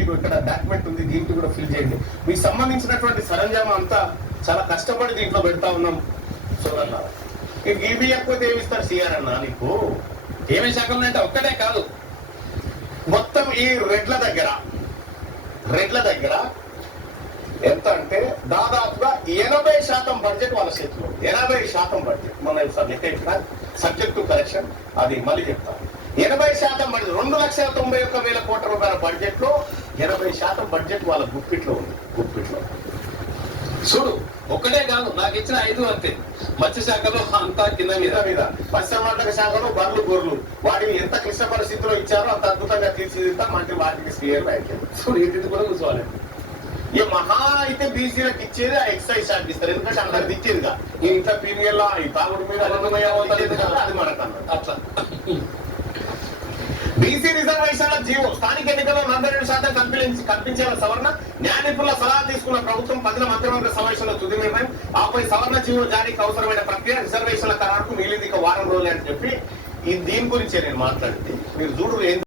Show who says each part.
Speaker 1: మీకు ఇక్కడ డాక్యుమెంట్ ఉంది దీంట్లో కూడా ఫిల్ చేయండి. మీకు సంబంధించినటువంటి సరంజామా అంతా చాలా కష్టపడి దీంట్లో పెడతా ఉన్నాం సోదరులారా. ఇది ఇవి ఇవ్వకపోతే ఏమిస్తారు సిఆర్ అన్న నీకు?
Speaker 2: ఏమేమి శాఖలు అంటే ఒక్కటే కాదు.
Speaker 1: మొత్తం ఈ రెడ్ల దగ్గర రెడ్ల దగ్గర ఎంత అంటే దాదాపుగా ఎనభై శాతం బడ్జెట్ వాళ్ళ చేతిలో ఎనభై శాతం బడ్జెట్ మన లెక్క సబ్జెక్ట్ టు కరెక్షన్ అది మళ్ళీ చెప్తాను. ఎనభై శాతం బడ్జెట్ ఎనభై శాతం బడ్జెట్ వాళ్ళ గుప్పిట్లో ఉంది. గుప్పిట్లో.
Speaker 2: చూడు ఒక్కటే కాదు నాకు ఇచ్చిన ఐదు అంతే. మత్స్య శాఖలో అంతా కింద మీద
Speaker 1: మీద. మీద శాఖలో బర్లు గొర్రెలు. వాటిని ఎంత క్లిష్ట పరిస్థితిలో ఇచ్చారో అంత అద్భుతంగా తీర్చిదిద్దాం మంత్రి వాటికి సీఎం
Speaker 2: చూడు ఇది కూడా కూర్చోవాలి.
Speaker 1: ఈ మహా అయితే బీసీలకు ఇచ్చేది ఆ ఎక్సైజ్ షాక్ ఇస్తారు. ఎందుకంటే అందరికి ఇచ్చేదిగా ఇంత ఇంట్లో పీరియల్ ఈ తాగుడు మీద అన్నమయ్య అది మనకు అన్నది బీసీ రిజర్వేషన్ల జీవో స్థానిక ఎన్నికల్లో నలభై రెండు శాతం కల్పించి కల్పించేలా సవరణ న్యాయనిపుణుల సలహా తీసుకున్న ప్రభుత్వం పదిన మంత్రివర్గ సమావేశంలో తుది నిర్ణయం. ఆపై సవరణ జీవో జారీకి అవసరమైన ప్రక్రియ రిజర్వేషన్ల ఖరారుకు మిగిలింది ఇక వారం రోజులు అని చెప్పి ఈ దీని గురించే నేను మాట్లాడింది. మీరు చూడు ఏం